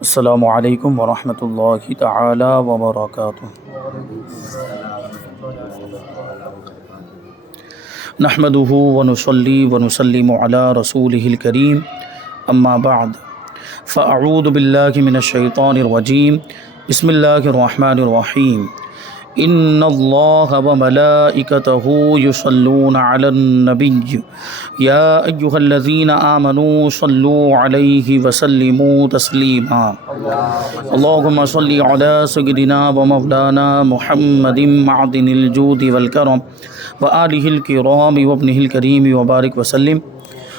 السلام علیکم ورحمۃ اللہ تعالی وبرکاتہ۔ نحمدہ ونصلی ونسلم علی رسولہ الکریم، اما بعد فاعوذ باللہ من الشیطان الرجیم، بسم اللہ الرحمن الرحیم۔ ان اللہ وملائکتہ یصلون علی النبی یا ایہا الذین آمنوا صلوا علیہ وسلموا تسلیما۔ اللہم صل علی سیدنا ومولانا محمد معدن الجود والکرم وآلہ الکرام وابنہ الکریم وبارک وسلم،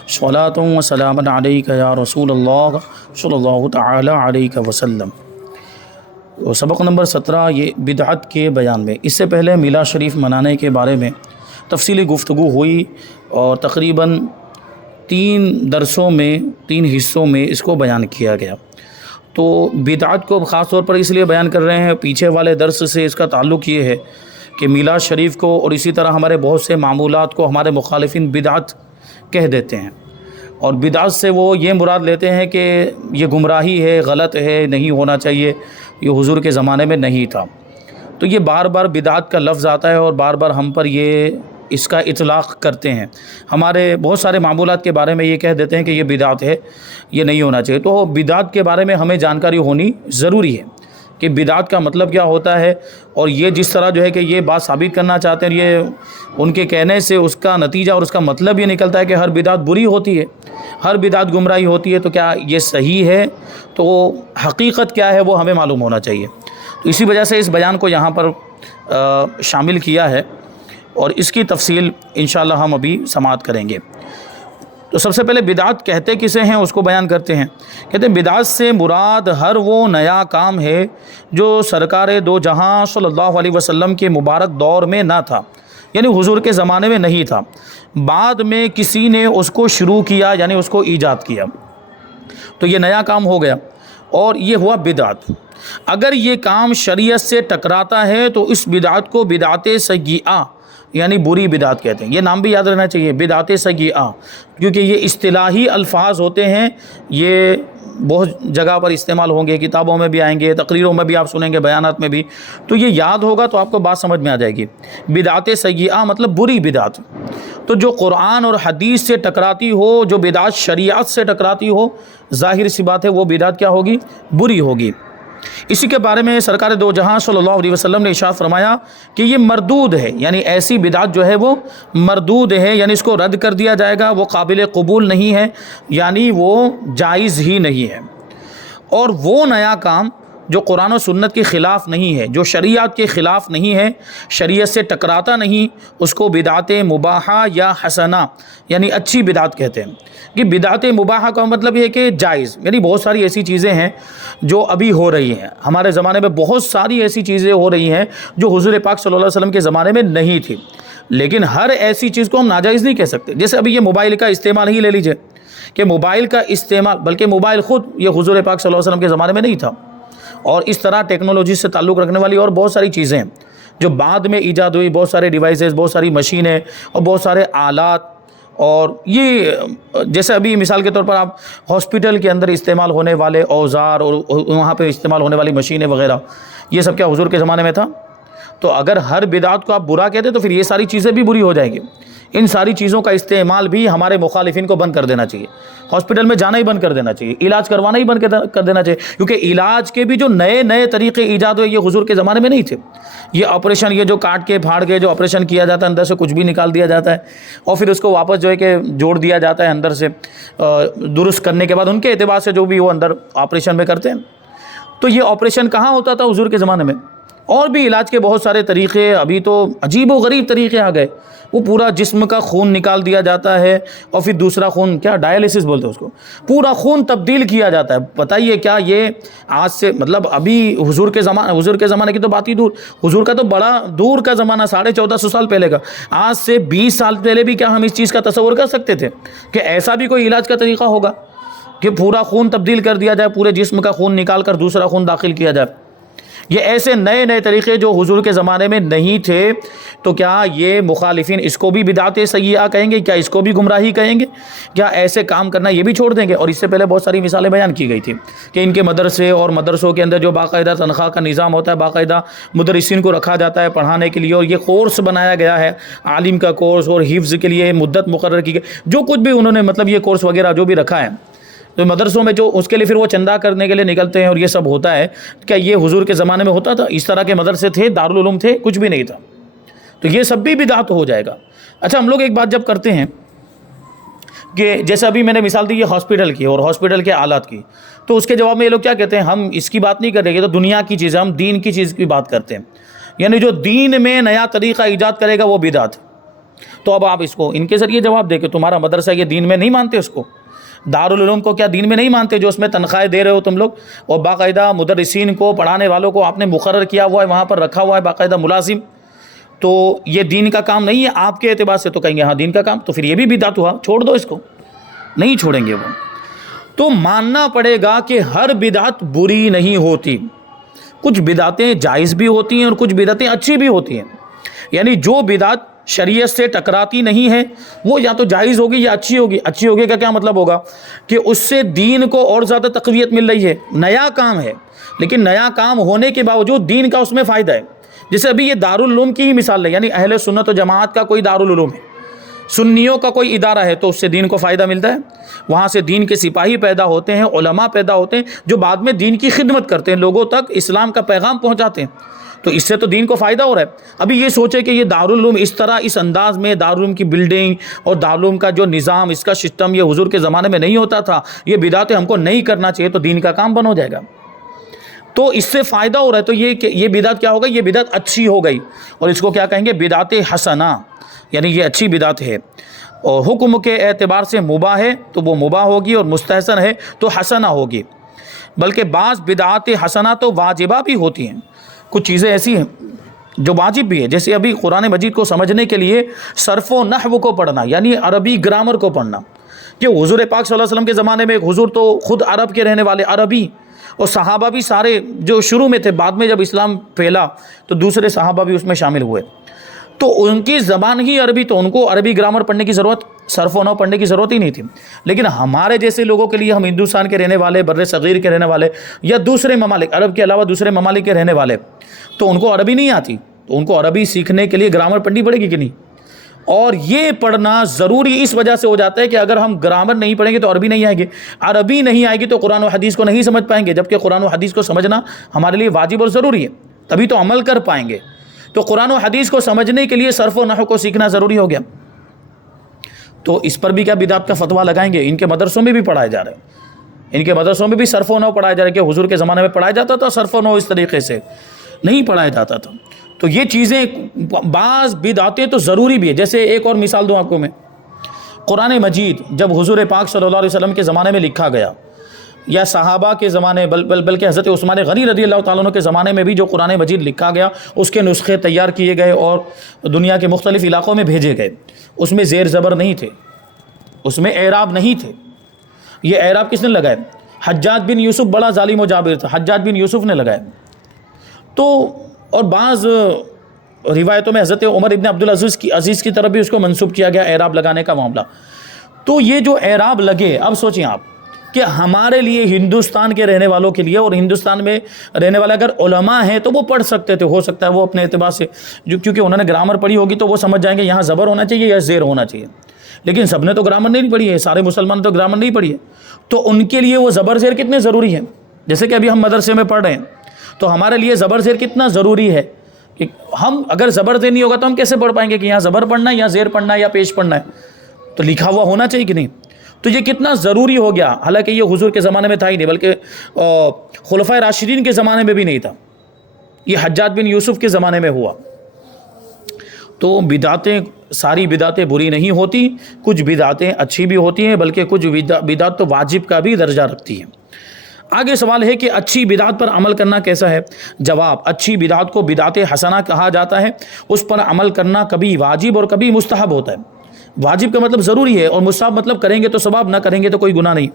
صلاۃ و سلاما علیک یا رسول اللہ صلی اللہ تعالی علیہ وسلم۔ سبق نمبر 17 یہ بدعت کے بیان میں، اس سے پہلے میلاد شریف منانے کے بارے میں تفصیلی گفتگو ہوئی اور تقریباً 3 درسوں میں 3 حصوں میں اس کو بیان کیا گیا۔ تو بدعت کو خاص طور پر اس لیے بیان کر رہے ہیں، پیچھے والے درس سے اس کا تعلق یہ ہے کہ میلاد شریف کو اور اسی طرح ہمارے بہت سے معمولات کو ہمارے مخالفین بدعت کہہ دیتے ہیں، اور بدعت سے وہ یہ مراد لیتے ہیں کہ یہ گمراہی ہے، غلط ہے، نہیں ہونا چاہیے، یہ حضور کے زمانے میں نہیں تھا۔ تو یہ بار بار بدعت کا لفظ آتا ہے اور بار بار ہم پر اس کا اطلاق کرتے ہیں، ہمارے بہت سارے معمولات کے بارے میں یہ کہہ دیتے ہیں کہ یہ بدعت ہے، یہ نہیں ہونا چاہیے۔ تو بدعت کے بارے میں ہمیں جانکاری ہونی ضروری ہے کہ بدعت کا مطلب کیا ہوتا ہے، اور یہ جس طرح جو ہے کہ یہ بات ثابت کرنا چاہتے ہیں، یہ ان کے کہنے سے اس کا نتیجہ اور اس کا مطلب یہ نکلتا ہے کہ ہر بدعت بری ہوتی ہے، ہر بدعت گمراہی ہوتی ہے۔ تو کیا یہ صحیح ہے؟ تو حقیقت کیا ہے وہ ہمیں معلوم ہونا چاہیے۔ تو اسی وجہ سے اس بیان کو یہاں پر شامل کیا ہے، اور اس کی تفصیل انشاءاللہ ہم ابھی سماعت کریں گے۔ تو سب سے پہلے بدعت کہتے کسے ہیں اس کو بیان کرتے ہیں۔ کہتے ہیں بدعت سے مراد ہر وہ نیا کام ہے جو سرکار دو جہاں صلی اللہ علیہ وسلم کے مبارک دور میں نہ تھا، یعنی حضور کے زمانے میں نہیں تھا، بعد میں کسی نے اس کو شروع کیا، یعنی اس کو ایجاد کیا، تو یہ نیا کام ہو گیا اور یہ ہوا بدعت۔ اگر یہ کام شریعت سے ٹکراتا ہے تو اس بدعت کو بدعت سیئہ یعنی بری بدعت کہتے ہیں۔ یہ نام بھی یاد رہنا چاہیے، بدعت سیئہ، کیونکہ یہ اصطلاحی الفاظ ہوتے ہیں، یہ بہت جگہ پر استعمال ہوں گے، کتابوں میں بھی آئیں گے، تقریروں میں بھی آپ سنیں گے، بیانات میں بھی، تو یہ یاد ہوگا تو آپ کو بات سمجھ میں آ جائے گی۔ بدعت سیئہ مطلب بری بدعت، تو جو قرآن اور حدیث سے ٹکراتی ہو، جو بدعت شریعت سے ٹکراتی ہو، ظاہر سی بات ہے وہ بدعت کیا ہوگی؟ بری ہوگی۔ اسی کے بارے میں سرکار دو جہاں صلی اللہ علیہ وسلم نے ارشاد فرمایا کہ یہ مردود ہے، یعنی ایسی بدعت جو ہے وہ مردود ہے، یعنی اس کو رد کر دیا جائے گا، وہ قابل قبول نہیں ہے، یعنی وہ جائز ہی نہیں ہے۔ اور وہ نیا کام جو قرآن و سنت کے خلاف نہیں ہے، جو شریعت کے خلاف نہیں ہے، شریعت سے ٹکراتا نہیں، اس کو بدعت مباحہ یا حسنہ یعنی اچھی بدعت کہتے ہیں۔ کہ بدعت مباحہ کا مطلب یہ ہے کہ جائز، یعنی بہت ساری ایسی چیزیں ہیں جو ابھی ہو رہی ہیں، ہمارے زمانے میں بہت ساری ایسی چیزیں ہو رہی ہیں جو حضور پاک صلی اللہ علیہ وسلم کے زمانے میں نہیں تھی، لیکن ہر ایسی چیز کو ہم ناجائز نہیں کہہ سکتے۔ جیسے ابھی یہ موبائل کا استعمال ہی لے لیجئے، کہ موبائل کا استعمال، بلکہ موبائل خود یہ حضور پاک صلی اللہ علیہ وسلم کے زمانے میں نہیں تھا، اور اس طرح ٹیکنالوجی سے تعلق رکھنے والی اور بہت ساری چیزیں ہیں جو بعد میں ایجاد ہوئی، بہت سارے ڈیوائسز، بہت ساری مشینیں اور بہت سارے آلات، اور یہ جیسے ابھی مثال کے طور پر آپ ہاسپٹل کے اندر استعمال ہونے والے اوزار اور وہاں پہ استعمال ہونے والی مشینیں وغیرہ، یہ سب کیا حضور کے زمانے میں تھا؟ تو اگر ہر بدعت کو آپ برا کہتے تو پھر یہ ساری چیزیں بھی بری ہو جائیں گی۔ ان ساری چیزوں کا استعمال بھی ہمارے مخالفین کو بند کر دینا چاہیے، ہاسپٹل میں جانا ہی بند کر دینا چاہیے، علاج کروانا ہی بند کر دینا چاہیے، کیونکہ علاج کے بھی جو نئے طریقے ایجاد ہوئے یہ حضور کے زمانے میں نہیں تھے۔ یہ آپریشن، یہ جو کاٹ کے پھاڑ کے جو آپریشن کیا جاتا ہے، اندر سے کچھ بھی نکال دیا جاتا ہے اور پھر اس کو واپس جو ہے کہ جوڑ دیا جاتا ہے اندر سے، درست کرنے کے بعد ان کے اعتبار سے جو بھی وہ اندر آپریشن میں کرتے ہیں۔ تو یہ آپریشن کہاں ہوتا تھا حضور کے زمانے میں؟ اور بھی علاج کے بہت سارے طریقے، ابھی تو عجیب و غریب طریقے آ گئے، وہ پورا جسم کا خون نکال دیا جاتا ہے اور پھر دوسرا خون، کیا ڈائلیسس بولتے ہیں اس کو، پورا خون تبدیل کیا جاتا ہے۔ بتائیے کیا یہ آج سے مطلب ابھی حضور کے زمانے کی تو بات ہی دور، حضور کا تو بڑا دور کا زمانہ، 1450 سال پہلے کا، آج سے 20 سال پہلے بھی کیا ہم اس چیز کا تصور کر سکتے تھے کہ ایسا بھی کوئی علاج کا طریقہ ہوگا کہ پورا خون تبدیل کر دیا جائے، پورے جسم کا خون نکال کر دوسرا خون داخل کیا جائے؟ یہ ایسے نئے نئے طریقے جو حضور کے زمانے میں نہیں تھے، تو کیا یہ مخالفین اس کو بھی بدعت سیئہ کہیں گے؟ کیا اس کو بھی گمراہی کہیں گے؟ کیا ایسے کام کرنا یہ بھی چھوڑ دیں گے؟ اور اس سے پہلے بہت ساری مثالیں بیان کی گئی تھی کہ ان کے مدرسے اور مدرسوں کے اندر جو باقاعدہ تنخواہ کا نظام ہوتا ہے، باقاعدہ مدرسین کو رکھا جاتا ہے پڑھانے کے لیے، اور یہ کورس بنایا گیا ہے عالم کا کورس، اور حفظ کے لیے مدت مقرر کی گئی، جو کچھ بھی انہوں نے مطلب یہ کورس وغیرہ جو بھی رکھا ہے تو مدرسوں میں، جو اس کے لیے پھر وہ چندہ کرنے کے لیے نکلتے ہیں اور یہ سب ہوتا ہے۔ کیا یہ حضور کے زمانے میں ہوتا تھا؟ اس طرح کے مدرسے تھے، دارالعلوم تھے؟ کچھ بھی نہیں تھا۔ تو یہ سب بھی بدعت ہو جائے گا۔ اچھا، ہم لوگ ایک بات جب کرتے ہیں کہ جیسے ابھی میں نے مثال دی یہ ہاسپٹل کی اور ہاسپٹل کے آلات کی، تو اس کے جواب میں یہ لوگ کیا کہتے ہیں؟ ہم اس کی بات نہیں کر رہے، یہ تو دنیا کی چیز ہے، ہم دین کی چیز کی بات کرتے ہیں، یعنی جو دین میں نیا طریقہ ایجاد کرے گا وہ بدعت۔ تو اب آپ اس کو ان کے ذریعے جواب دیں کہ تمہارا مدرسہ یہ دین میں نہیں مانتے اس کو، دارالعلوم کو کیا دین میں نہیں مانتے جو اس میں تنخواہیں دے رہے ہو تم لوگ، اور باقاعدہ مدرسین کو، پڑھانے والوں کو آپ نے مقرر کیا ہوا ہے، وہاں پر رکھا ہوا ہے باقاعدہ ملازم، تو یہ دین کا کام نہیں ہے آپ کے اعتبار سے؟ تو کہیں گے ہاں دین کا کام، تو پھر یہ بھی بدعت ہوا، چھوڑ دو اس کو۔ نہیں چھوڑیں گے وہ۔ تو ماننا پڑے گا کہ ہر بدعت بری نہیں ہوتی، کچھ بدعتیں جائز بھی ہوتی ہیں اور کچھ بدعتیں اچھی بھی ہوتی ہیں، یعنی جو بدعت شریعت سے ٹکراتی نہیں ہے وہ یا تو جائز ہوگی یا اچھی ہوگی۔ اچھی ہوگی کا کیا مطلب ہوگا؟ کہ اس سے دین کو اور زیادہ تقویت مل رہی ہے، نیا کام ہے، لیکن نیا کام ہونے کے باوجود دین کا اس میں فائدہ ہے۔ جیسے ابھی یہ دارالعلوم کی ہی مثال ہے، یعنی اہل سنت و جماعت کا کوئی دارالعلوم ہے، سنیوں کا کوئی ادارہ ہے، تو اس سے دین کو فائدہ ملتا ہے، وہاں سے دین کے سپاہی پیدا ہوتے ہیں، علماء پیدا ہوتے ہیں جو بعد میں دین کی خدمت کرتے ہیں، لوگوں تک اسلام کا پیغام پہنچاتے ہیں، تو اس سے تو دین کو فائدہ ہو رہا ہے۔ ابھی یہ سوچے کہ یہ دارالعلوم اس طرح اس انداز میں، دارالعلوم کی بلڈنگ اور دارالعلوم کا جو نظام، اس کا سسٹم یہ حضور کے زمانے میں نہیں ہوتا تھا، یہ بدعتیں ہم کو نہیں کرنا چاہیے، تو دین کا کام بند ہو جائے گا، تو اس سے فائدہ ہو رہا ہے، تو یہ بدعت کیا ہوگا؟ یہ بدعت اچھی ہو گئی، اور اس کو کیا کہیں گے؟ بدعت حسنہ، یعنی یہ اچھی بدعت ہے، اور حکم کے اعتبار سے مباح ہے تو وہ مباح ہوگی، اور مستحسن ہے تو حسنہ ہوگی۔ بلکہ بعض بدعات حسنہ تو واجبہ بھی ہوتی ہیں، کچھ چیزیں ایسی ہیں جو واجب بھی ہے، جیسے ابھی قرآن مجید کو سمجھنے کے لیے صرف و نحو کو پڑھنا، یعنی عربی گرامر کو پڑھنا، کہ حضور پاک صلی اللہ علیہ وسلم کے زمانے میں حضور تو خود عرب کے رہنے والے، عربی، اور صحابہ بھی سارے جو شروع میں تھے، بعد میں جب اسلام پھیلا تو دوسرے صحابہ بھی اس میں شامل ہوئے، تو ان کی زبان ہی عربی، تو ان کو عربی گرامر پڑھنے کی ضرورت، صرف و نحو پڑھنے کی ضرورت ہی نہیں تھی۔ لیکن ہمارے جیسے لوگوں کے لیے، ہم ہندوستان کے رہنے والے، بر صغیر کے رہنے والے، یا دوسرے ممالک، عرب کے علاوہ دوسرے ممالک کے رہنے والے، تو ان کو عربی نہیں آتی، تو ان کو عربی سیکھنے کے لیے گرامر پڑھنی پڑے گی کہ نہیں؟ اور یہ پڑھنا ضروری اس وجہ سے ہو جاتا ہے کہ اگر ہم گرامر نہیں پڑھیں گے تو عربی نہیں آئے گی، عربی نہیں آئے گی تو قرآن و حدیث کو نہیں سمجھ پائیں گے، جبکہ قرآن و حدیث کو سمجھنا ہمارے لیے واجب اور ضروری ہے، تبھی تو عمل کر پائیں گے۔ تو قرآن و حدیث کو سمجھنے کے لیے صرف و نحو کو سیکھنا ضروری ہو گیا، تو اس پر بھی کیا بدعت کا فتویٰ لگائیں گے؟ ان کے مدرسوں میں بھی پڑھائے جا رہے ہیں، ان کے مدرسوں میں بھی صرف و نحو پڑھایا جا رہا ہے، کہ حضور کے زمانے میں پڑھایا جاتا تھا صرف و نحو اس طریقے سے نہیں پڑھایا جاتا تھا۔ تو یہ چیزیں، بعض بدعتیں تو ضروری بھی ہے۔ جیسے ایک اور مثال دوں آپ کو میں، قرآن مجید جب حضور پاک صلی اللہ علیہ وسلم کے زمانے میں لکھا گیا، یا صحابہ کے زمانے، بلکہ حضرت عثمان غنی رضی اللہ تعالیٰ عنہ کے زمانے میں بھی جو قرآن مجید لکھا گیا، اس کے نسخے تیار کیے گئے اور دنیا کے مختلف علاقوں میں بھیجے گئے، اس میں زیر زبر نہیں تھے، اس میں اعراب نہیں تھے۔ یہ اعراب کس نے لگائے؟ حجاج بن یوسف بڑا ظالم و جابر تھا، حجاج بن یوسف نے لگائے۔ تو اور بعض روایتوں میں حضرت عمر ابن عبدالعزیز کی طرف بھی اس کو منسوب کیا گیا اعراب لگانے کا معاملہ۔ تو یہ جو اعراب لگے، اب سوچیں آپ کہ ہمارے لیے، ہندوستان کے رہنے والوں کے لیے، اور ہندوستان میں رہنے والے اگر علماء ہیں تو وہ پڑھ سکتے تھے، ہو سکتا ہے وہ اپنے اعتبار سے، کیونکہ انہوں نے گرامر پڑھی ہوگی تو وہ سمجھ جائیں گے یہاں زبر ہونا چاہیے یا زیر ہونا چاہیے، لیکن سب نے تو گرامر نہیں پڑھی ہے، سارے مسلمان تو گرامر نہیں پڑھی ہے، تو ان کے لیے وہ زبر زیر کتنے ضروری ہے؟ جیسے کہ ابھی ہم مدرسے میں پڑھ رہے ہیں، تو ہمارے لیے زبر زیر کتنا ضروری ہے کہ ہم اگر زبر زیر نہیں ہوگا تو ہم کیسے پڑھ پائیں گے کہ یہاں زبر پڑھنا ہے یا زیر پڑھنا ہے یا پیش پڑھنا ہے؟ تو لکھا ہوا ہونا چاہیے کہ نہیں؟ تو یہ کتنا ضروری ہو گیا، حالانکہ یہ حضور کے زمانے میں تھا ہی نہیں، بلکہ خلفائے راشدین کے زمانے میں بھی نہیں تھا، یہ حجاج بن یوسف کے زمانے میں ہوا۔ تو بدعتیں، ساری بدعتیں بری نہیں ہوتی، کچھ بدعتیں اچھی بھی ہوتی ہیں، بلکہ کچھ بدعت تو واجب کا بھی درجہ رکھتی ہیں۔ آگے سوال ہے کہ اچھی بدعت پر عمل کرنا کیسا ہے؟ جواب، اچھی بدعت کو بدعت حسنہ کہا جاتا ہے، اس پر عمل کرنا کبھی واجب اور کبھی مستحب ہوتا ہے۔ واجب کا مطلب ضروری ہے، اور مستحب مطلب کریں گے تو ثواب، نہ کریں گے تو کوئی گناہ نہیں،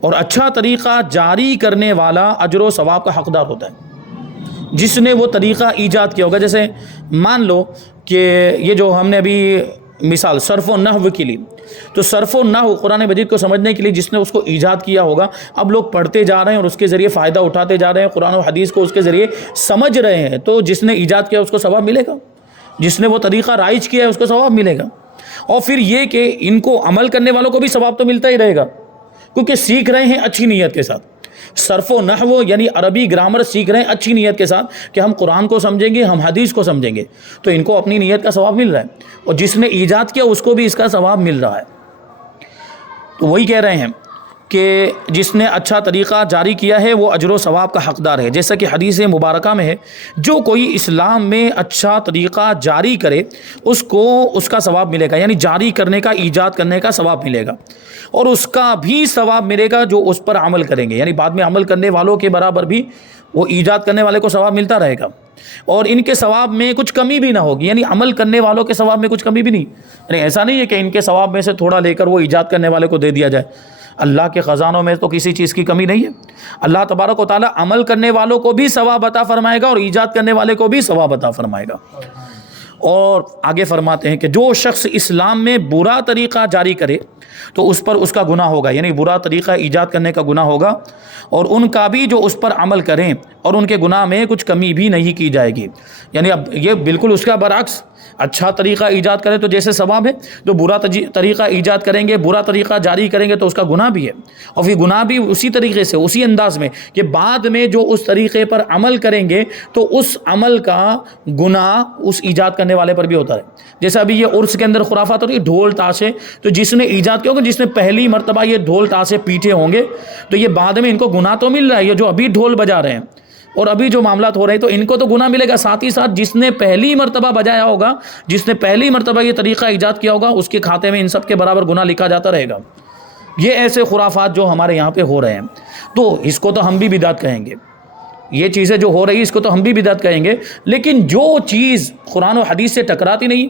اور اچھا طریقہ جاری کرنے والا اجر و ثواب کا حقدار ہوتا ہے۔ جس نے وہ طریقہ ایجاد کیا ہوگا. جیسے مان لو کہ یہ جو ہم نے ابھی مثال صرف و نحو کی لی, تو صرف و نحو قرآن مجید کو سمجھنے کے لیے جس نے اس کو ایجاد کیا ہوگا, اب لوگ پڑھتے جا رہے ہیں اور اس کے ذریعے فائدہ اٹھاتے جا رہے ہیں, قرآن و حدیث کو اس کے ذریعے سمجھ رہے ہیں, تو جس نے ایجاد کیا اس کو ثواب ملے گا, جس نے وہ طریقہ رائج کیا ہے اس کو ثواب ملے گا. اور پھر یہ کہ ان کو عمل کرنے والوں کو بھی ثواب تو ملتا ہی رہے گا, کیونکہ سیکھ رہے ہیں اچھی نیت کے ساتھ. صرف و نحو یعنی عربی گرامر سیکھ رہے ہیں اچھی نیت کے ساتھ کہ ہم قرآن کو سمجھیں گے, ہم حدیث کو سمجھیں گے, تو ان کو اپنی نیت کا ثواب مل رہا ہے, اور جس نے ایجاد کیا اس کو بھی اس کا ثواب مل رہا ہے. تو وہی کہہ رہے ہیں کہ جس نے اچھا طریقہ جاری کیا ہے وہ اجر و ثواب کا حقدار ہے. جیسا کہ حدیث مبارکہ میں ہے, جو کوئی اسلام میں اچھا طریقہ جاری کرے اس کو اس کا ثواب ملے گا, یعنی جاری کرنے کا, ایجاد کرنے کا ثواب ملے گا, اور اس کا بھی ثواب ملے گا جو اس پر عمل کریں گے, یعنی بعد میں عمل کرنے والوں کے برابر بھی وہ ایجاد کرنے والے کو ثواب ملتا رہے گا, اور ان کے ثواب میں کچھ کمی بھی نہ ہوگی, یعنی عمل کرنے والوں کے ثواب میں کچھ کمی بھی نہیں. یعنی ایسا نہیں ہے کہ ان کے ثواب میں سے تھوڑا لے کر وہ ایجاد کرنے والے کو دے دیا جائے. اللہ کے خزانوں میں تو کسی چیز کی کمی نہیں ہے. اللہ تبارک و تعالیٰ عمل کرنے والوں کو بھی ثواب عطا فرمائے گا اور ایجاد کرنے والے کو بھی ثواب عطا فرمائے گا. اور آگے فرماتے ہیں کہ جو شخص اسلام میں برا طریقہ جاری کرے تو اس پر اس کا گناہ ہوگا, یعنی برا طریقہ ایجاد کرنے کا گناہ ہوگا, اور ان کا بھی جو اس پر عمل کریں اور ان کے گناہ میں کچھ کمی بھی نہیں کی جائے گی. یعنی اب یہ بالکل اس کا برعکس, اچھا طریقہ ایجاد کرے تو جیسے ثواب ہے, جو برا طریقہ ایجاد کریں گے, برا طریقہ جاری کریں گے تو اس کا گناہ بھی ہے, اور پھر گناہ بھی اسی طریقے سے, اسی انداز میں کہ بعد میں جو اس طریقے پر عمل کریں گے تو اس عمل کا گناہ اس ایجاد کرنے والے پر بھی ہوتا ہے. جیسے ابھی یہ عرس کے اندر خرافات ہوتی ہے, ڈھول تاشے, تو جس نے ایجاد کیا ہوگا, جس نے پہلی مرتبہ یہ ڈھول تاشے پیٹے ہوں گے تو یہ بعد میں ان کو گناہ تو مل رہا ہے, یہ جو ابھی ڈھول بجا رہے ہیں اور ابھی جو معاملات ہو رہے ہیں تو ان کو تو گناہ ملے گا, ساتھ ہی ساتھ جس نے پہلی مرتبہ بجایا ہوگا, جس نے پہلی مرتبہ یہ طریقہ ایجاد کیا ہوگا, اس کے کھاتے میں ان سب کے برابر گناہ لکھا جاتا رہے گا. یہ ایسے خرافات جو ہمارے یہاں پہ ہو رہے ہیں, تو اس کو تو ہم بھی بدعت کہیں گے. یہ چیزیں جو ہو رہی ہیں اس کو تو ہم بھی بدعت کہیں گے, لیکن جو چیز قرآن و حدیث سے ٹکراتی نہیں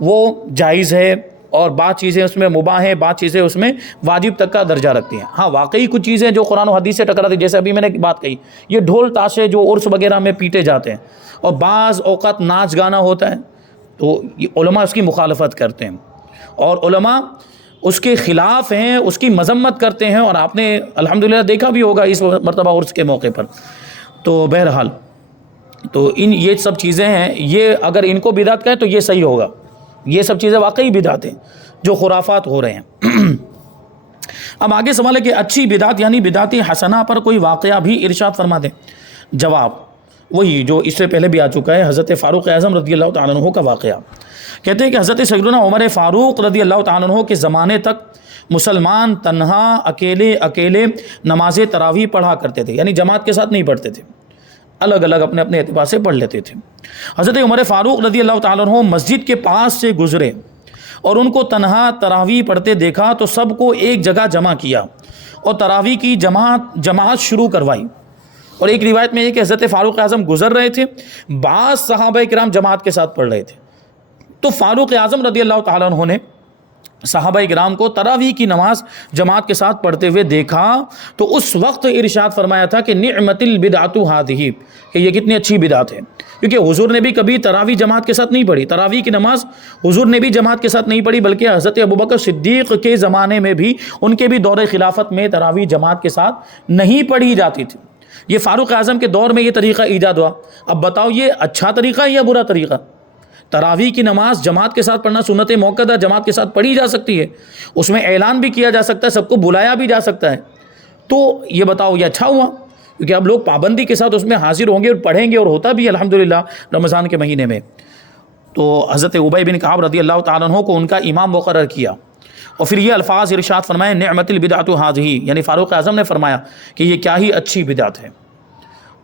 وہ جائز ہے, اور بعض چیزیں اس میں مباح ہیں, بعض چیزیں اس میں واجب تک کا درجہ رکھتی ہیں. ہاں واقعی کچھ چیزیں جو قرآن و حدیث سے ٹکراتی ہیں, جیسے ابھی میں نے بات کہی, یہ ڈھول تاشے جو عرس وغیرہ میں پیٹے جاتے ہیں, اور بعض اوقات ناچ گانا ہوتا ہے, تو علماء اس کی مخالفت کرتے ہیں, اور علماء اس کے خلاف ہیں, اس کی مذمت کرتے ہیں, اور آپ نے الحمدللہ دیکھا بھی ہوگا اس مرتبہ عرس کے موقع پر. تو بہرحال تو یہ سب چیزیں ہیں, یہ اگر ان کو بدعت کہیں تو یہ صحیح ہوگا. یہ سب چیزیں واقعی بدعت ہیں جو خرافات ہو رہے ہیں. اب آگے سوال ہے کہ اچھی بدعت یعنی بدعت حسنہ پر کوئی واقعہ بھی ارشاد فرما دیں. جواب وہی جو اس سے پہلے بھی آ چکا ہے, حضرت فاروق اعظم رضی اللہ تعالیٰ عنہ کا واقعہ. کہتے ہیں کہ حضرت سیدنا عمر فاروق رضی اللہ تعالیٰ عنہ کے زمانے تک مسلمان تنہا اکیلے نماز تراویح پڑھا کرتے تھے, یعنی جماعت کے ساتھ نہیں پڑھتے تھے, الگ الگ اپنے اپنے اعتبار سے پڑھ لیتے تھے. حضرت عمر فاروق رضی اللہ تعالیٰ عنہ مسجد کے پاس سے گزرے اور ان کو تنہا تراویح پڑھتے دیکھا تو سب کو ایک جگہ جمع کیا اور تراویح کی جماعت شروع کروائی. اور ایک روایت میں یہ کہ حضرت فاروق اعظم گزر رہے تھے, بعض صحابہ کرام جماعت کے ساتھ پڑھ رہے تھے, تو فاروق اعظم رضی اللہ تعالیٰ عنہ نے صحابہ کرام کو تراویح کی نماز جماعت کے ساتھ پڑھتے ہوئے دیکھا تو اس وقت ارشاد فرمایا تھا کہ نعمت البدعۃ ھذہ, کہ یہ کتنی اچھی بدعت ہے, کیونکہ حضور نے بھی کبھی تراویح جماعت کے ساتھ نہیں پڑھی. تراویح کی نماز حضور نے بھی جماعت کے ساتھ نہیں پڑھی, بلکہ حضرت ابوبکر صدیق کے زمانے میں بھی, ان کے بھی دور خلافت میں تراویح جماعت کے ساتھ نہیں پڑھی جاتی تھی. یہ فاروق اعظم کے دور میں یہ طریقہ ایجاد ہوا. اب بتاؤ یہ اچھا طریقہ ہے یا برا طریقہ؟ تراویح کی نماز جماعت کے ساتھ پڑھنا سنت موقدہ جماعت کے ساتھ پڑھی جا سکتی ہے, اس میں اعلان بھی کیا جا سکتا ہے, سب کو بلایا بھی جا سکتا ہے. تو یہ بتاؤ یہ اچھا ہوا, کیونکہ اب لوگ پابندی کے ساتھ اس میں حاضر ہوں گے اور پڑھیں گے, اور ہوتا بھی الحمدللہ رمضان کے مہینے میں. تو حضرت ابی بن کعب رضی اللہ تعالیٰ عنہ کو ان کا امام مقرر کیا, اور پھر یہ الفاظ ارشاد فرمائے نعمت البدعۃ ھذہ, یعنی فاروق اعظم نے فرمایا کہ یہ کیا ہی اچھی بدعت ہے.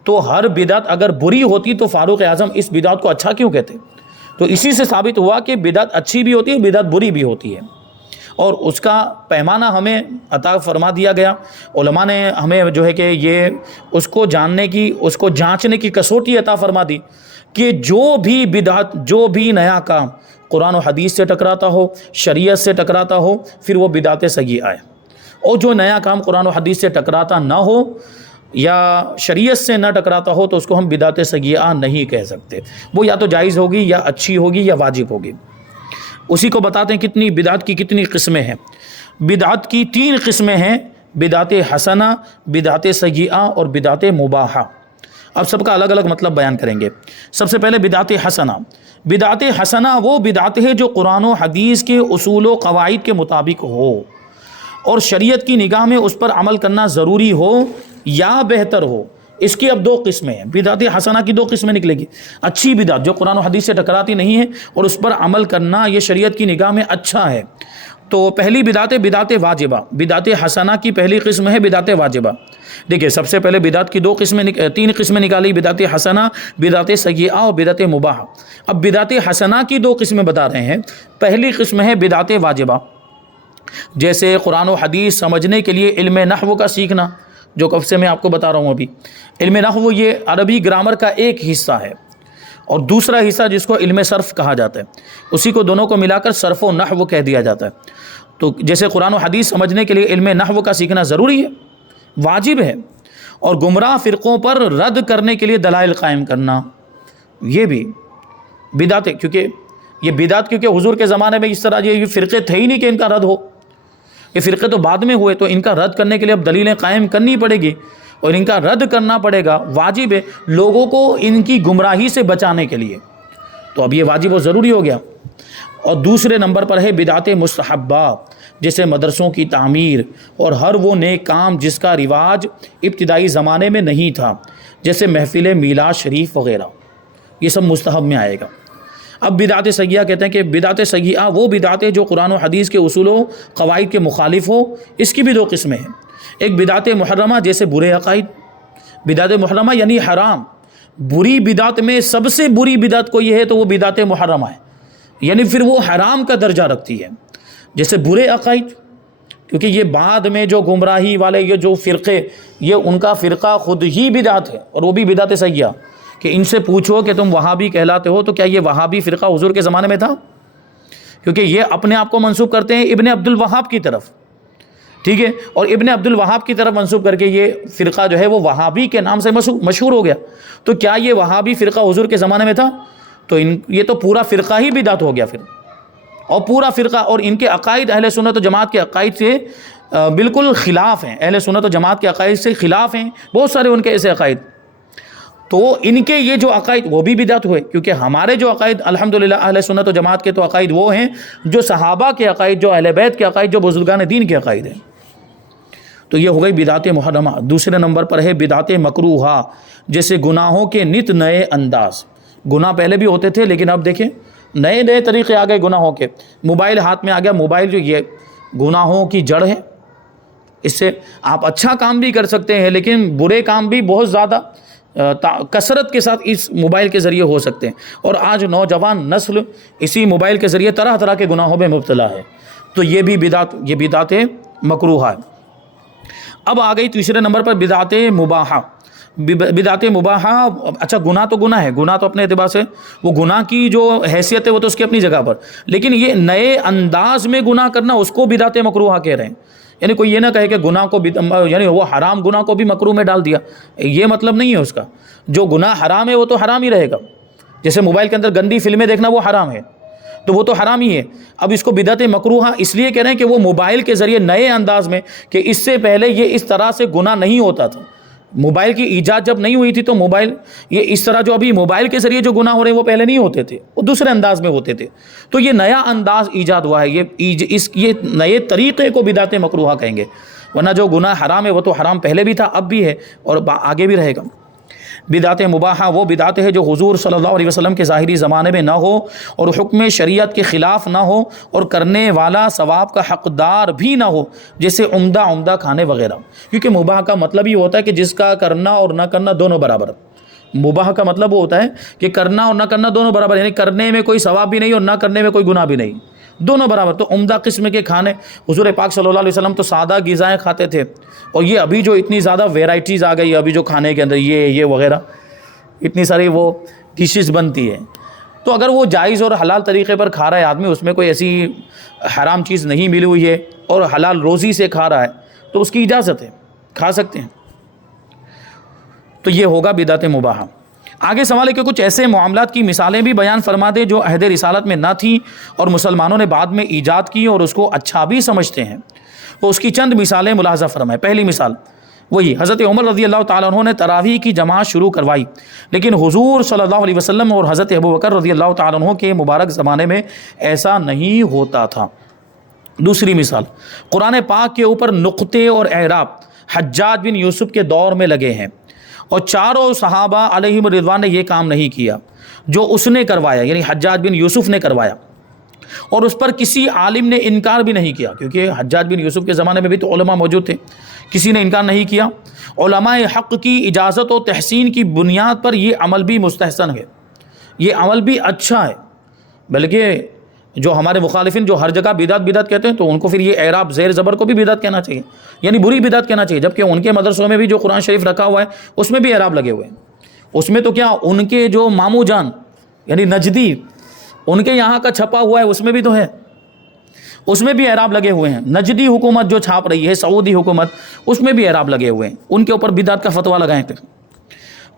تو ہر بدعت اگر بری ہوتی تو فاروق اعظم اس بدعت کو اچھا کیوں کہتے؟ تو اسی سے ثابت ہوا کہ بدعت اچھی بھی ہوتی ہے, بدعت بری بھی ہوتی ہے, اور اس کا پیمانہ ہمیں عطا فرما دیا گیا. علماء نے ہمیں جو ہے کہ یہ اس کو جاننے کی, اس کو جانچنے کی کسوٹی عطا فرما دی کہ جو بھی بدعت, جو بھی نیا کام قرآن و حدیث سے ٹکراتا ہو, شریعت سے ٹکراتا ہو, پھر وہ بدعت سیئہ آئے, اور جو نیا کام قرآن و حدیث سے ٹکراتا نہ ہو یا شریعت سے نہ ٹکراتا ہو تو اس کو ہم بدعت سیئہ نہیں کہہ سکتے. وہ یا تو جائز ہوگی یا اچھی ہوگی یا واجب ہوگی. اسی کو بتاتے ہیں کتنی بدعت کی کتنی قسمیں ہیں. بدعت کی 3 قسمیں ہیں: بدعت حسنہ، بدعت سیئہ اور بدعت مباحہ. اب سب کا الگ الگ مطلب بیان کریں گے. سب سے پہلے بدعت حسنہ. بدعت حسنہ وہ بدعت ہے جو قرآن و حدیث کے اصول و قواعد کے مطابق ہو اور شریعت کی نگاہ میں اس پر عمل کرنا ضروری ہو یا بہتر ہو. اس کی اب 2 قسمیں ہیں. بدعت حسنہ کی 2 قسمیں نکلے گی. اچھی بدعت جو قرآن و حدیث سے ٹکراتی نہیں ہے اور اس پر عمل کرنا یہ شریعت کی نگاہ میں اچھا ہے. تو پہلی بدعت بدعت واجبہ. بدعت حسنہ کی پہلی قسم ہے بدعت واجبہ. دیکھیں سب سے پہلے بدعت کی 3 قسمیں نکالی: بدعت حسنہ، بدعت سیئہ اور بدعت مباحہ. اب بدعت حسنہ کی 2 قسمیں بتا رہے ہیں. پہلی قسم ہے بدعت واجبہ، جیسے قرآن و حدیث سمجھنے کے لیے علم نحو کا سیکھنا، جو کب سے میں آپ کو بتا رہا ہوں ابھی. علم نحو یہ عربی گرامر کا ایک حصہ ہے اور دوسرا حصہ جس کو علم صرف کہا جاتا ہے، اسی کو دونوں کو ملا کر صرف و نحو کہہ دیا جاتا ہے. تو جیسے قرآن و حدیث سمجھنے کے لیے علم نحو کا سیکھنا ضروری ہے، واجب ہے، اور گمراہ فرقوں پر رد کرنے کے لیے دلائل قائم کرنا یہ بھی بدعت ہے. کیونکہ حضور کے زمانے میں اس طرح یہ فرقے تھے ہی نہیں کہ ان کا رد ہو. یہ فرقے تو بعد میں ہوئے، تو ان کا رد کرنے کے لیے اب دلیلیں قائم کرنی پڑے گی اور ان کا رد کرنا پڑے گا. واجب ہے لوگوں کو ان کی گمراہی سے بچانے کے لیے، تو اب یہ واجب و ضروری ہو گیا. اور دوسرے نمبر پر ہے بدعت مستحبہ، جیسے مدرسوں کی تعمیر اور ہر وہ نیک کام جس کا رواج ابتدائی زمانے میں نہیں تھا، جیسے محفل میلاد شریف وغیرہ، یہ سب مستحب میں آئے گا. اب بدعت سیئہ کہتے ہیں کہ بدعت سیئہ وہ بدعت ہے جو قرآن و حدیث کے اصول و قواعد کے مخالف ہو. اس کی بھی 2 قسمیں ہیں. ایک بدعت محرمہ، جیسے برے عقائد. بدعت محرمہ یعنی حرام. بری بدعت میں سب سے بری بدعت کوئی ہے تو وہ بدعت محرمہ ہے، یعنی پھر وہ حرام کا درجہ رکھتی ہے. جیسے برے عقائد، کیونکہ یہ بعد میں جو گمراہی والے یہ جو فرقے، یہ ان کا فرقہ خود ہی بدعت ہے اور وہ بھی بدعت سیئہ. کہ ان سے پوچھو کہ تم وہابی کہلاتے ہو تو کیا یہ وہابی فرقہ حضور کے زمانے میں تھا؟ کیونکہ یہ اپنے آپ کو منسوب کرتے ہیں ابن عبد الوہاب کی طرف، ٹھیک ہے، اور ابن عبد الوہاب کی طرف منسوب کر کے یہ فرقہ جو ہے وہ وہابی کے نام سے مشہور ہو گیا. تو کیا یہ وہابی فرقہ حضور کے زمانے میں تھا؟ تو یہ تو پورا فرقہ ہی بدعت ہو گیا پھر، اور پورا فرقہ. اور ان کے عقائد اہل سنت و جماعت کے عقائد سے بالکل خلاف ہیں. اہل سنت و جماعت کے عقائد سے خلاف ہیں بہت سارے ان کے ایسے عقائد. تو ان کے یہ جو عقائد وہ بھی بدعت ہوئے، کیونکہ ہمارے جو عقائد الحمدللہ اہل سنت و جماعت کے تو عقائد وہ ہیں جو صحابہ کے عقائد، جو اہل بیت کے عقائد، جو بزرگان دین کے عقائد ہیں. تو یہ ہو گئی بدعت محرمہ. دوسرے نمبر پر ہے بدعت مکروہہ، جیسے گناہوں کے نت نئے انداز. گناہ پہلے بھی ہوتے تھے لیکن اب دیکھیں نئے نئے طریقے آ گئے گناہوں کے. موبائل ہاتھ میں آ گیا. موبائل جو یہ گناہوں کی جڑ ہے. اس سے آپ اچھا کام بھی کر سکتے ہیں لیکن برے کام بھی بہت زیادہ کثرت کے ساتھ اس موبائل کے ذریعے ہو سکتے ہیں. اور آج نوجوان نسل اسی موبائل کے ذریعے طرح طرح کے گناہوں میں مبتلا ہے. تو یہ بھی بدعت مکروہہ ہے. اب آ گئی تیسرے نمبر پر بدعت مباحہ. بدعت مباحہ، اچھا گناہ تو گناہ ہے، گناہ تو اپنے اعتبار سے وہ گناہ کی جو حیثیت ہے وہ تو اس کی اپنی جگہ پر، لیکن یہ نئے انداز میں گناہ کرنا اس کو بدعت مکروہہ کہہ رہے ہیں. یعنی کوئی یہ نہ کہے کہ گناہ کو یعنی وہ حرام گناہ کو بھی مکروہ میں ڈال دیا، یہ مطلب نہیں ہے اس کا. جو گناہ حرام ہے وہ تو حرام ہی رہے گا. جیسے موبائل کے اندر گندی فلمیں دیکھنا وہ حرام ہے تو وہ تو حرام ہی ہے. اب اس کو بدعت مکروہہ اس لیے کہہ رہے ہیں کہ وہ موبائل کے ذریعے نئے انداز میں، کہ اس سے پہلے یہ اس طرح سے گناہ نہیں ہوتا تھا. موبائل کی ایجاد جب نہیں ہوئی تھی تو موبائل یہ اس طرح جو ابھی موبائل کے ذریعے جو گناہ ہو رہے ہیں وہ پہلے نہیں ہوتے تھے، وہ دوسرے انداز میں ہوتے تھے. تو یہ نیا انداز ایجاد ہوا ہے. یہ نئے طریقے کو بدعت مکروہہ کہیں گے. ورنہ جو گناہ حرام ہے وہ تو حرام پہلے بھی تھا، اب بھی ہے اور آگے بھی رہے گا. بدعت مباحہ وہ بدعت ہے جو حضور صلی اللہ علیہ وسلم کے ظاہری زمانے میں نہ ہو اور حکم شریعت کے خلاف نہ ہو اور کرنے والا ثواب کا حقدار بھی نہ ہو، جیسے عمدہ کھانے وغیرہ. کیونکہ مباح کا مطلب یہ ہوتا ہے کہ جس کا کرنا اور نہ کرنا دونوں برابر. مباح کا مطلب وہ ہوتا ہے کہ کرنا اور نہ کرنا دونوں برابر، یعنی کرنے میں کوئی ثواب بھی نہیں اور نہ کرنے میں کوئی گناہ بھی نہیں، دونوں برابر. تو عمدہ قسم کے کھانے، حضور پاک صلی اللہ علیہ وسلم تو سادہ غذائیں کھاتے تھے، اور یہ ابھی جو اتنی زیادہ ویرائٹیز آ گئی ابھی جو کھانے کے اندر یہ وغیرہ اتنی ساری وہ ڈشز بنتی ہے، تو اگر وہ جائز اور حلال طریقے پر کھا رہا ہے آدمی، اس میں کوئی ایسی حرام چیز نہیں ملی ہوئی ہے اور حلال روزی سے کھا رہا ہے تو اس کی اجازت ہے، کھا سکتے ہیں. تو یہ ہوگا بدعت مباحہ۔ آگے سوال ہے کہ کچھ ایسے معاملات کی مثالیں بھی بیان فرما دے جو عہد رسالت میں نہ تھیں اور مسلمانوں نے بعد میں ایجاد کی اور اس کو اچھا بھی سمجھتے ہیں۔ وہ اس کی چند مثالیں ملاحظہ فرمائیں۔ پہلی مثال وہی حضرت عمر رضی اللہ تعالیٰ عنہ نے تراویح کی جماعت شروع کروائی، لیکن حضور صلی اللہ علیہ وسلم اور حضرت ابوبکر رضی اللہ تعالیٰ عنہ کے مبارک زمانے میں ایسا نہیں ہوتا تھا۔ دوسری مثال قرآن پاک کے اوپر نقطے اور اعراب حجاج بن یوسف کے دور میں لگے ہیں، اور چاروں صحابہ علیہم رضوان نے یہ کام نہیں کیا جو اس نے کروایا، یعنی حجاج بن یوسف نے کروایا، اور اس پر کسی عالم نے انکار بھی نہیں کیا، کیونکہ حجاج بن یوسف کے زمانے میں بھی تو علماء موجود تھے، کسی نے انکار نہیں کیا۔ علماء حق کی اجازت و تحسین کی بنیاد پر یہ عمل بھی مستحسن ہے، یہ عمل بھی اچھا ہے، بلکہ جو ہمارے مخالفین جو ہر جگہ بدعت بدعت کہتے ہیں تو ان کو پھر یہ اعراب زیر زبر کو بھی بدعت کہنا چاہیے، یعنی بری بدعت کہنا چاہیے، جبکہ ان کے مدرسوں میں بھی جو قرآن شریف رکھا ہوا ہے اس میں بھی اعراب لگے ہوئے ہیں۔ اس میں تو کیا ان کے جو ماموں جان یعنی نجدی ان کے یہاں کا چھپا ہوا ہے اس میں بھی تو ہے، اس میں بھی اعراب لگے ہوئے ہیں۔ نجدی حکومت جو چھاپ رہی ہے سعودی حکومت، اس میں بھی اعراب لگے ہوئے ہیں، ان کے اوپر بدعت کا فتویٰ لگائیں پھر۔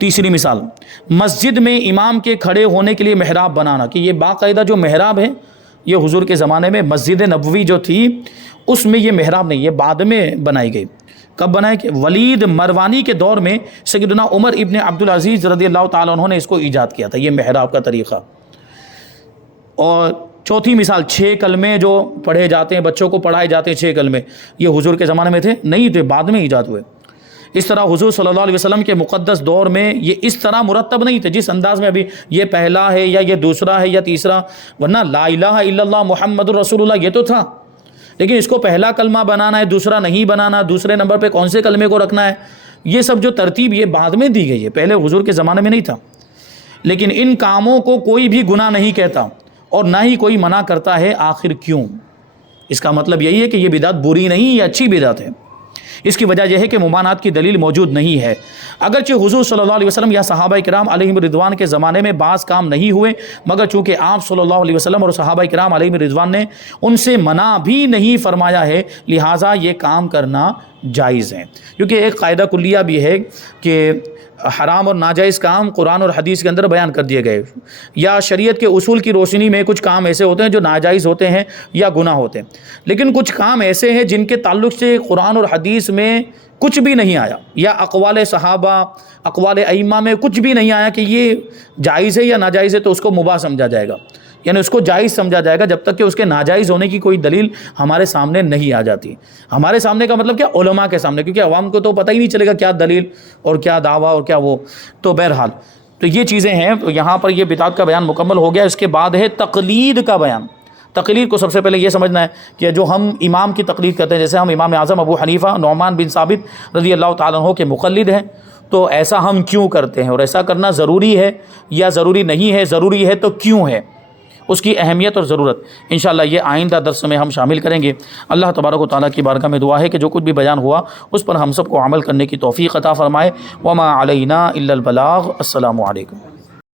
تیسری مثال مسجد میں امام کے کھڑے ہونے کے لیے محراب بنانا، کہ یہ باقاعدہ جو محراب ہے یہ حضور کے زمانے میں مسجد نبوی جو تھی اس میں یہ محراب نہیں، یہ بعد میں بنائی گئی۔ کب بنائے کہ ولید مروانی کے دور میں سیدنا عمر ابن عبدالعزیز رضی اللہ تعالیٰ عنہ نے اس کو ایجاد کیا تھا، یہ محراب کا طریقہ۔ اور چوتھی مثال 6 کلمے جو پڑھے جاتے ہیں، بچوں کو پڑھائے جاتے ہیں 6 کلمے، یہ حضور کے زمانے میں تھے نہیں تھے، بعد میں ایجاد ہوئے۔ اس طرح حضور صلی اللہ علیہ وسلم کے مقدس دور میں یہ اس طرح مرتب نہیں تھے جس انداز میں ابھی یہ پہلا ہے یا یہ دوسرا ہے یا تیسرا، ورنہ لا الہ الا اللہ محمد الرسول اللہ یہ تو تھا، لیکن اس کو پہلا کلمہ بنانا ہے، دوسرا نہیں بنانا، دوسرے نمبر پہ کون سے کلمے کو رکھنا ہے، یہ سب جو ترتیب یہ بعد میں دی گئی ہے، پہلے حضور کے زمانے میں نہیں تھا۔ لیکن ان کاموں کو کوئی بھی گناہ نہیں کہتا اور نہ ہی کوئی منع کرتا ہے، آخر کیوں؟ اس کا مطلب یہی ہے کہ یہ بدعت بری نہیں، یہ اچھی بدعت ہے۔ اس کی وجہ یہ ہے کہ ممانعت کی دلیل موجود نہیں ہے، اگرچہ حضور صلی اللہ علیہ وسلم یا صحابہ کرام علیہم رضوان کے زمانے میں بعض کام نہیں ہوئے، مگر چونکہ آپ صلی اللہ علیہ وسلم اور صحابہ کرام علیہم رضوان نے ان سے منع بھی نہیں فرمایا ہے، لہٰذا یہ کام کرنا جائز ہے۔ کیونکہ ایک قاعدہ کلیہ بھی ہے کہ حرام اور ناجائز کام قرآن اور حدیث کے اندر بیان کر دیے گئے، یا شریعت کے اصول کی روشنی میں کچھ کام ایسے ہوتے ہیں جو ناجائز ہوتے ہیں یا گناہ ہوتے ہیں، لیکن کچھ کام ایسے ہیں جن کے تعلق سے قرآن اور حدیث میں کچھ بھی نہیں آیا، یا اقوال صحابہ اقوال ائمہ میں کچھ بھی نہیں آیا کہ یہ جائز ہے یا ناجائز ہے، تو اس کو مباح سمجھا جائے گا، یعنی اس کو جائز سمجھا جائے گا جب تک کہ اس کے ناجائز ہونے کی کوئی دلیل ہمارے سامنے نہیں آ جاتی۔ ہمارے سامنے کا مطلب کیا، علماء کے سامنے، کیونکہ عوام کو تو پتہ ہی نہیں چلے گا کیا دلیل اور کیا دعویٰ اور کیا وہ۔ تو بہرحال تو یہ چیزیں ہیں، تو یہاں پر یہ بدعت کا بیان مکمل ہو گیا۔ اس کے بعد ہے تقلید کا بیان۔ تقلید کو سب سے پہلے یہ سمجھنا ہے کہ جو ہم امام کی تقلید کرتے ہیں، جیسے ہم امام اعظم ابو حنیفہ نعمان بن ثابت رضی اللہ تعالیٰ عنہ کے مقلد ہیں، تو ایسا ہم کیوں کرتے ہیں اور ایسا کرنا ضروری ہے یا ضروری نہیں ہے، ضروری ہے تو کیوں ہے، اس کی اہمیت اور ضرورت انشاءاللہ یہ آئندہ درس میں ہم شامل کریں گے۔ اللہ تبارک و تعالیٰ کی بارگاہ میں دعا ہے کہ جو کچھ بھی بیان ہوا اس پر ہم سب کو عمل کرنے کی توفیق عطا فرمائے۔ وما علینا الا البلاغ۔ السلام علیکم۔